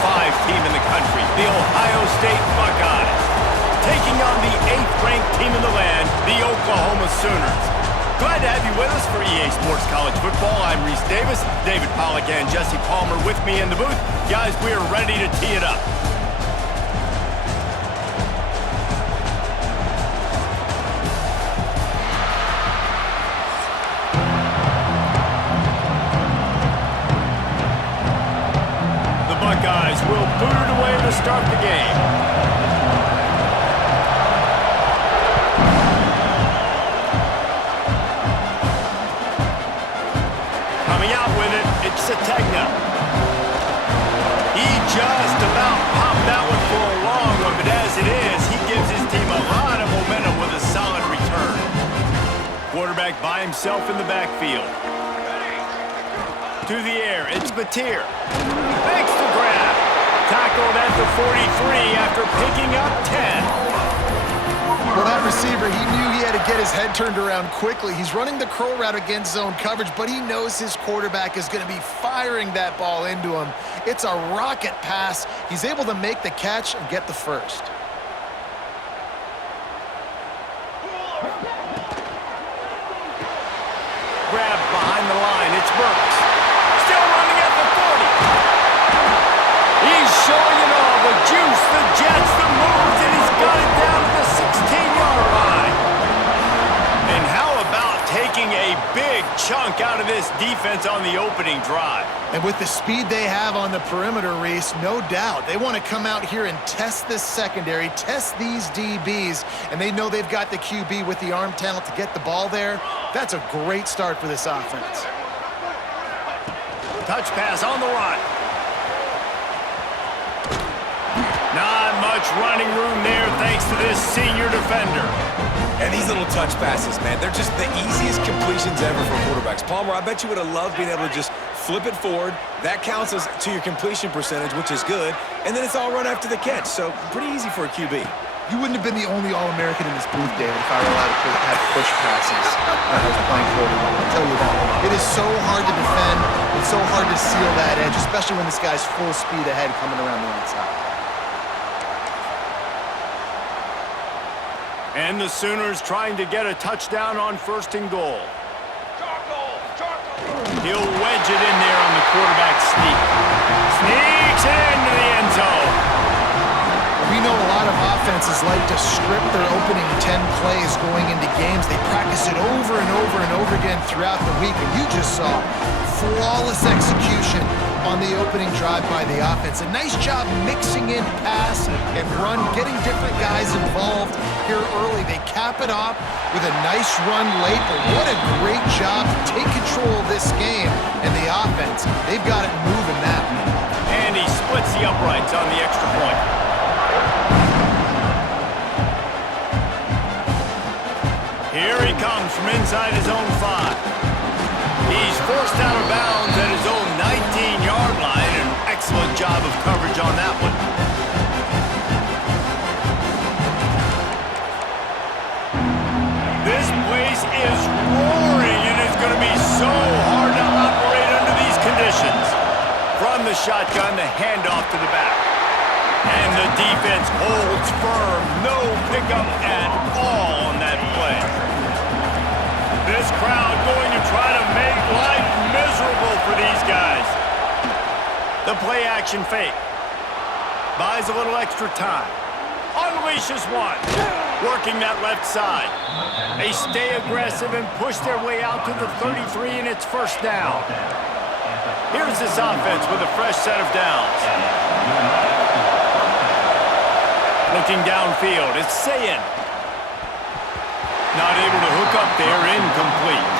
5 team in the country, the Ohio State Buckeyes, taking on the 8th-ranked team in the land, the Oklahoma Sooners. Glad to have you with us for EA Sports College Football. I'm Reese Davis, David Pollack and Jesse Palmer with me in the booth. Guys, we are ready to tee it up. Buckeyes will boot it away to start the game. Coming out with it, it's Sategna. He just about popped that one for a long one, but as it is, he gives his team a lot of momentum with a solid return. Quarterback by himself in the backfield. To the air, it's Batir. Makes the grab. Tackled at the 43 after picking up 10. Well, that receiver, he knew he had to get his head turned around quickly. He's running the curl route against zone coverage, but he knows his quarterback is going to be firing that ball into him. It's a rocket pass. He's able to make the catch and get the first. Grab behind the line. It's Burks. Still running at the 40. He's showing it all. The juice, the jets, the moves, and he's got it down to the 16-yard line. And how about taking a big chunk out of this defense on the opening drive? And with the speed they have on the perimeter, Reese, no doubt, they want to come out here and test this secondary, test these DBs, and they know they've got the QB with the arm talent to get the ball there. That's a great start for this offense. Touch pass on the run. Not much running room there thanks to this senior defender. And these little touch passes, man, they're just the easiest completions ever for quarterbacks. Palmer, I bet you would have loved being able to just flip it forward. That counts as to your completion percentage, which is good. And then it's all run after the catch, so pretty easy for a QB. You wouldn't have been the only All-American in this booth, David, if I were allowed to have push passes when I was playing quarterback. I'll tell you that. It is so hard to defend. It's so hard to seal that edge, especially when this guy's full speed ahead coming around the outside. And the Sooners trying to get a touchdown on 1st and goal. He'll wedge it in there on the quarterback sneak. Sneaks into the end zone. We know a lot of offenses like to script their opening 10 plays going into games. They practice it over and over and over again throughout the week, and you just saw flawless execution on the opening drive by the offense. A nice job mixing in pass and run, getting different guys involved here early. They cap it off with a nice run late, but what a great job to take control of this game and the offense. They've got it moving now. And he splits the uprights on the extra point. Here he comes from inside his own 5. He's forced out of bounds at his own 19-yard line. An excellent job of coverage on that one. This place is roaring, and it's going to be so hard to operate under these conditions. From the shotgun, the handoff to the back. And the defense holds firm. No pickup at all on that play. This crowd going to try to make life miserable for these guys. The play action fake. Buys a little extra time. Unleashes one. Working that left side. They stay aggressive and push their way out to the 33, and it's 1st down. Here's this offense with a fresh set of downs. Looking downfield, it's Sayin. Not able to hook up there, incomplete.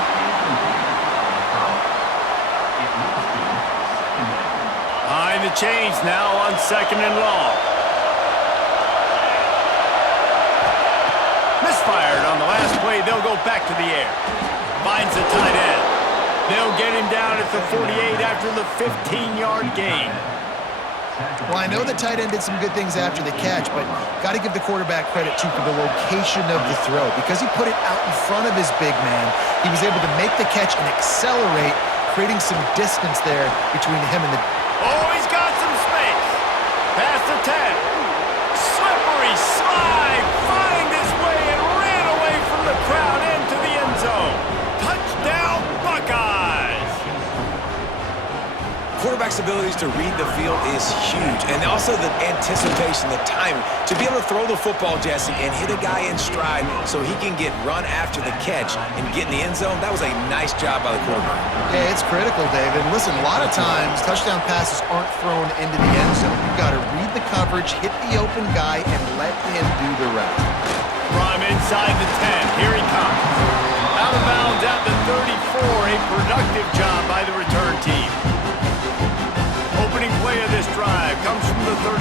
Behind the chains now on 2nd and long. Misfired on the last play, they'll go back to the air. Finds the tight end. They'll get him down at the 48 after the 15-yard gain. Well, I know the tight end did some good things after the catch, but got to give the quarterback credit, too, for the location of the throw. Because he put it out in front of his big man, he was able to make the catch and accelerate, creating some distance there between him and the... Oh, he's got some space. 10. Slippery slide, find his way and ran away from the crowd into the end zone. Touchdown, Buckeyes! Quarterback's abilities to read the field is huge, and also the anticipation, the timing. To be able to throw the football, Jesse, and hit a guy in stride so he can get run after the catch and get in the end zone, that was a nice job by the quarterback. Yeah, it's critical, David. Listen, a lot of times, touchdown passes aren't thrown into the end zone. You've got to read the coverage, hit the open guy, and let him do the rest. From inside the 10, here he comes. Out of bounds at the 34, a productive job by the return team. Opening play of this drive comes from the 34.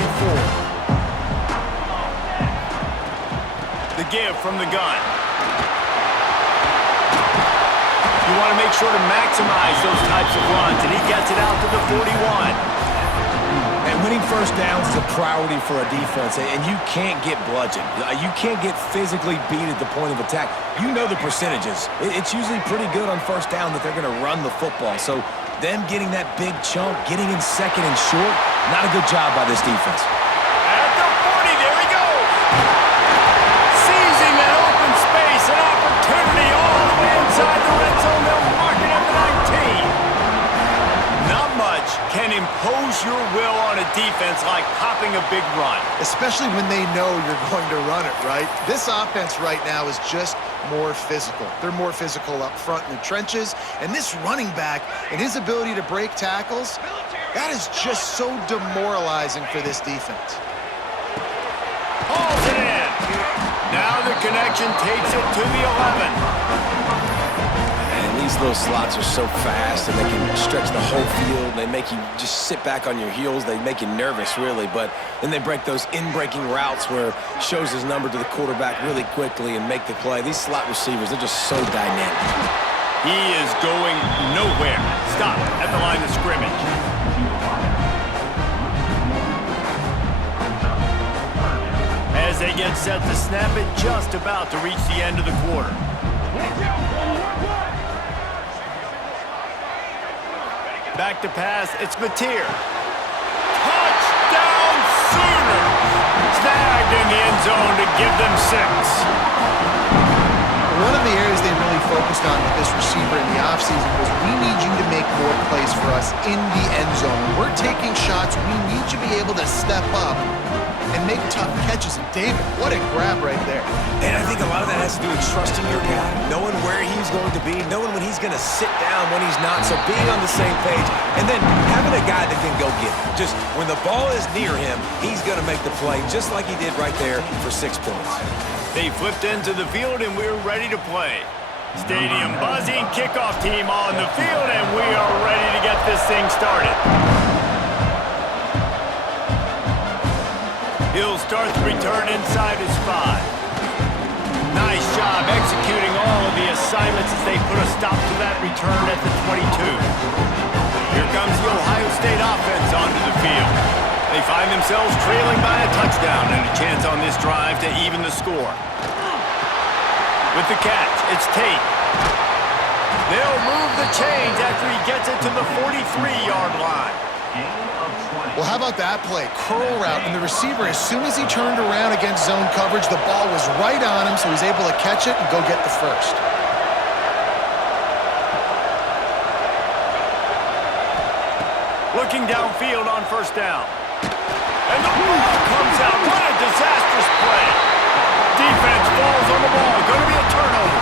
The give from the gun. You want to make sure to maximize those types of runs, and he gets it out to the 41. And winning first downs is a priority for a defense, and you can't get bludgeoned. You can't get physically beat at the point of attack. You know the percentages. It's usually pretty good on first down that they're going to run the football. So them getting that big chunk, getting in second and short, not a good job by this defense. At the 40, there he goes. Seizing that open space, an opportunity all the way inside the red zone. They'll mark it at the 19. Not much can impose your will on a defense like popping a big run. Especially when they know you're going to run it, right? This offense right now is just more physical. They're more physical up front in the trenches, and this running back and his ability to break tackles, that is just so demoralizing for this defense. Hauls it in. Now the connection takes it to the 11. And these little slots are so fast, and they can stretch the whole field. They make you just sit back on your heels. They make you nervous, really. But then they break those in-breaking routes where shows his number to the quarterback really quickly and make the play. These slot receivers, they're just so dynamic. He is going nowhere. Stop at the line of scrimmage. As they get set to snap it, just about to reach the end of the quarter. Back to pass, it's Mateer. Touchdown Sooners! Snagged in the end zone to give them 6. One of the areas they really focused on with this receiver in the offseason was we need you to make more plays for us in the end zone. When we're taking shots, we need you to be able to step up and make tough catches. And David, what a grab right there. And I think a lot of that has to do with trusting your guy, knowing where he's going to be, knowing when he's going to sit down, when he's not, so being on the same page, and then having a guy that can go get it. Just when the ball is near him, he's going to make the play, just like he did right there for 6 points. They flipped into the field, and we're ready to play. Stadium buzzing, kickoff team on the field, and we are ready to get this thing started. He'll start the return inside his 5. Nice job executing all of the assignments as they put a stop to that return at the 22. Here comes the Ohio State offense onto the field. They find themselves trailing by a touchdown and a chance on this drive to even the score. With the catch, it's Tate. They'll move the chains after he gets it to the 43-yard line. Well, how about that play? Curl route, and the receiver, as soon as he turned around against zone coverage, the ball was right on him, so he's able to catch it and go get the first. Looking downfield on first down. And the ball comes out. What a disastrous play. Defense falls on the ball. Going to be a turnover.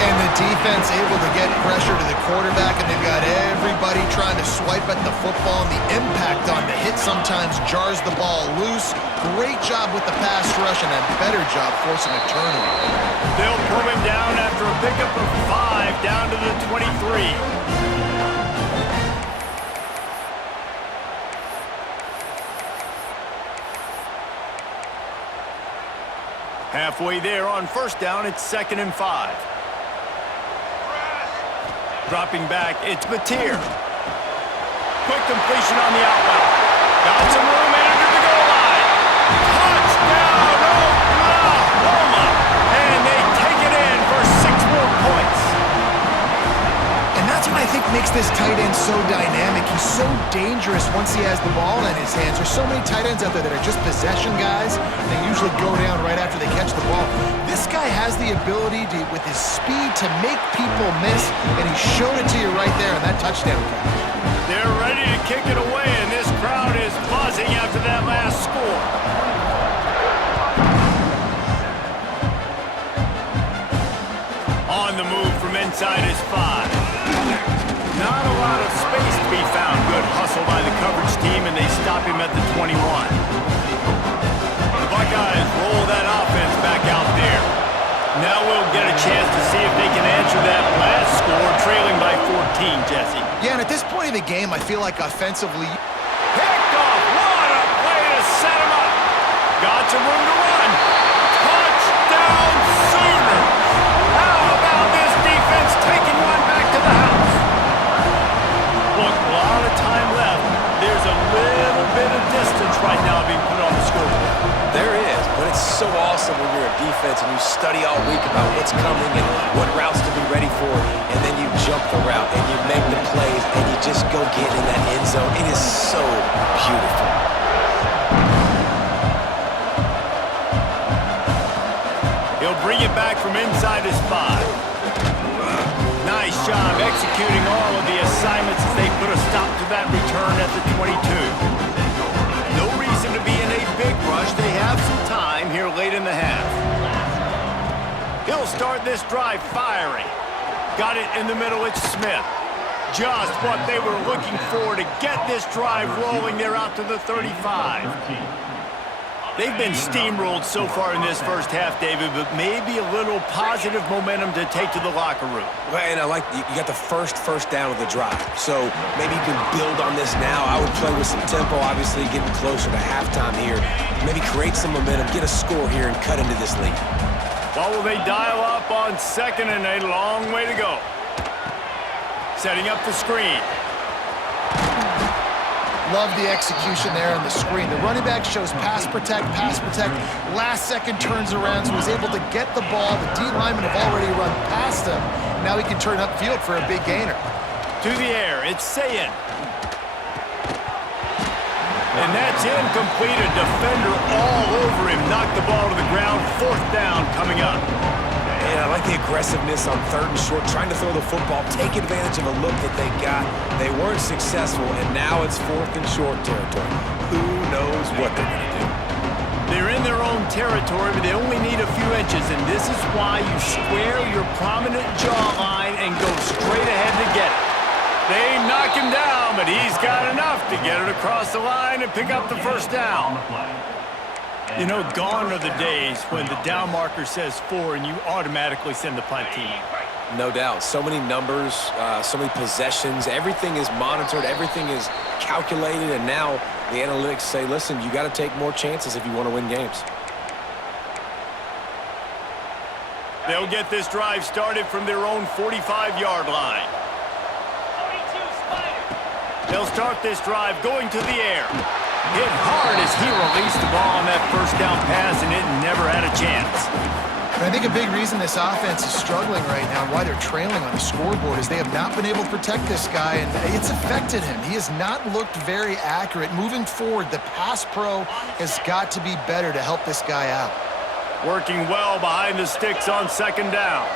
And the defense able to get pressure to the quarterback, and they've got everybody trying to swipe at the football, and the impact on the hit sometimes jars the ball loose. Great job with the pass rush, and a better job forcing a turnover. They'll pull him down after a pickup of 5 down to the 23. Halfway there on first down, it's 2nd and 5. Dropping back, it's Mateer. Quick completion on the out route. Got some room and under the goal line. Touchdown, Oklahoma! And they take it in for 6 more points. And that's what I think makes this tight end so dynamic. He's so dangerous once he has the ball in his hands. There's so many tight ends out there that are just possession guys. They usually go down right after they catch the ball. This guy has the ability to, with his speed, to make people miss, and he showed it to you right there in that touchdown catch. They're ready to kick it away, and this crowd is buzzing after that last score. On the move from inside his 5. Not a lot of space to be found. Good hustle by the coverage team, and they stop him at the 21. The Buckeyes roll that offense back out there. Now we'll get a chance to see if they can answer that last score, trailing by 14, Jesse. Yeah, and at this point of the game, I feel like offensively... Picked off! What a play to set him up! Got some room to run. Touchdown Sooners! How about this defense taking one back to the house? Look, a lot of time left. There's a little bit of distance right now being put on the scoreboard. There is, but it's so awesome when you're a defense and you study all week about what's coming and what routes to be ready for, and then you jump the route and you make the plays and you just go get in that end zone. It is so beautiful. He'll bring it back from inside his 5. Nice job executing all of the assignments as they put a stop to that return at the 22. No reason to be in a big rush. They have some time here late in the half. He'll start this drive firing. Got it in the middle. It's Smith. Just what they were looking for to get this drive rolling. They're out to the 35. They've been steamrolled so far in this first half, David, but maybe a little positive momentum to take to the locker room. Well, and I like you got the first down of the drive, so maybe you can build on this now. I would play with some tempo, obviously getting closer to halftime here. Maybe create some momentum, get a score here, and cut into this lead. What will they dial up on 2nd and a long way to go? Setting up the screen. Love the execution there on the screen. The running back shows pass protect. Last second turns around, so he's able to get the ball. The D linemen have already run past him. Now he can turn upfield for a big gainer. To the air, it's Sayin. And that's incomplete. A defender all over him. Knocked the ball to the ground. 4th down coming up. And I like the aggressiveness on 3rd and short, trying to throw the football, take advantage of a look that they got. They weren't successful, and now it's 4th and short territory. Who knows what they're going to do? They're in their own territory, but they only need a few inches, and this is why you square your prominent jawline and go straight ahead to get it. They knock him down, but he's got enough to get it across the line and pick up the 1st down. You know, gone are the days when the down marker says 4 and you automatically send the punt team. No doubt. So many numbers, so many possessions. Everything is monitored. Everything is calculated. And now the analytics say, listen, you got to take more chances if you want to win games. They'll get this drive started from their own 45-yard line. They'll start this drive going to the air. Hit hard as he released the ball on that 1st down pass, and it never had a chance. And I think a big reason this offense is struggling right now, why they're trailing on the scoreboard, is they have not been able to protect this guy, and it's affected him. He has not looked very accurate. Moving forward, the pass pro has got to be better to help this guy out. Working well behind the sticks on 2nd down.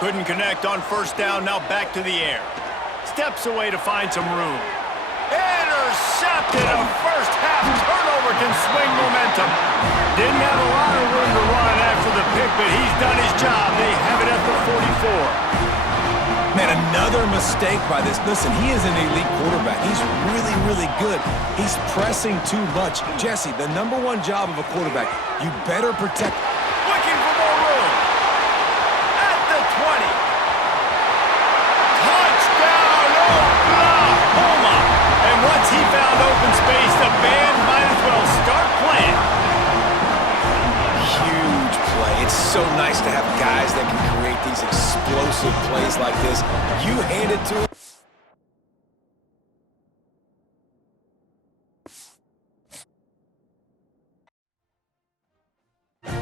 Couldn't connect on 1st down, now back to the air. Steps away to find some room. Intercepted! A first-half turnover can swing momentum. Didn't have a lot of room to run after the pick, but he's done his job. They have it at the 44. Man, another mistake by this. Listen, he is an elite quarterback. He's really, really good. He's pressing too much. Jesse, the #1 job of a quarterback, you better protect. Looking for more room. At the 20. Touchdown, Oklahoma. And once he found open space, the band might as well start playing. Huge play. It's so nice to have guys that can create these explosive plays like this. You hand it to him.